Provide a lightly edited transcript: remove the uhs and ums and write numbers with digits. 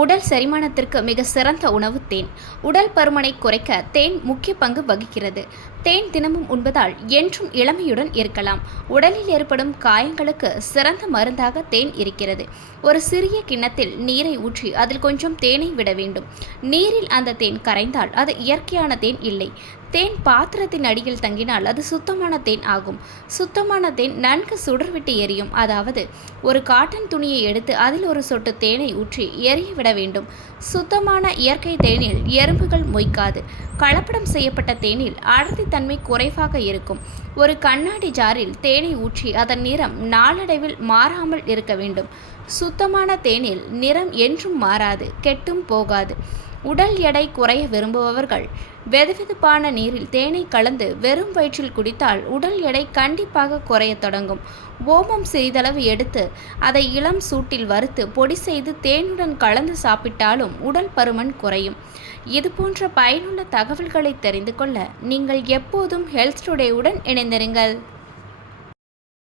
உடல் செரிமானத்திற்கு மிக சிறந்த உணவு தேன். உடல் பருமனை குறைக்க தேன் முக்கிய பங்கு வகிக்கிறது. தேன் தினமும் உண்பதால் என்றும் இளமையுடன் இருக்கலாம். உடலில் ஏற்படும் காயங்களுக்கு சிறந்த மருந்தாக தேன் இருக்கிறது. ஒரு சிறிய கிண்ணத்தில் நீரை ஊற்றி அதில் கொஞ்சம் தேனை விட வேண்டும். நீரில் அந்த தேன் கரைந்தால் அது இயற்கையான தேன் இல்லை. தேன் பாத்திரத்தின் அடியில் தங்கினால் அது சுத்தமான தேன் ஆகும். சுத்தமான தேன் நன்கு சுடர்விட்டு எரியும். அதாவது ஒரு காட்டன் துணியை எடுத்து அதில் ஒரு சொட்டு தேனை ஊற்றி எரிய விட வேண்டும். சுத்தமான இயற்கை தேனில் எறும்புகள் மொய்க்காது. கலப்படம் செய்யப்பட்ட தேனில் அடர்த்தி தன்மை குறைவாக இருக்கும். ஒரு கண்ணாடி ஜாரில் தேனை ஊற்றி அதன் நிறம் நாளடைவில் மாறாமல் இருக்க வேண்டும். சுத்தமான தேனில் நிறம் என்றும் மாறாது, கெட்டும் போகாது. உடல் எடை குறைய விரும்புபவர்கள் வெதுவெதுப்பான நீரில் தேனை கலந்து வெறும் வயிற்றில் குடித்தால் உடல் எடை கண்டிப்பாக குறைய தொடங்கும். ஓமம் சிறிதளவு எடுத்து அதை இளம் சூட்டில் வறுத்து பொடி செய்து தேனுடன் கலந்து சாப்பிட்டாலும் உடல் பருமன் குறையும். இதுபோன்ற பயனுள்ள தகவல்களை தெரிந்து கொள்ள நீங்கள் எப்போதும் ஹெல்த் டுடேவுடன் இணைந்திருங்கள்.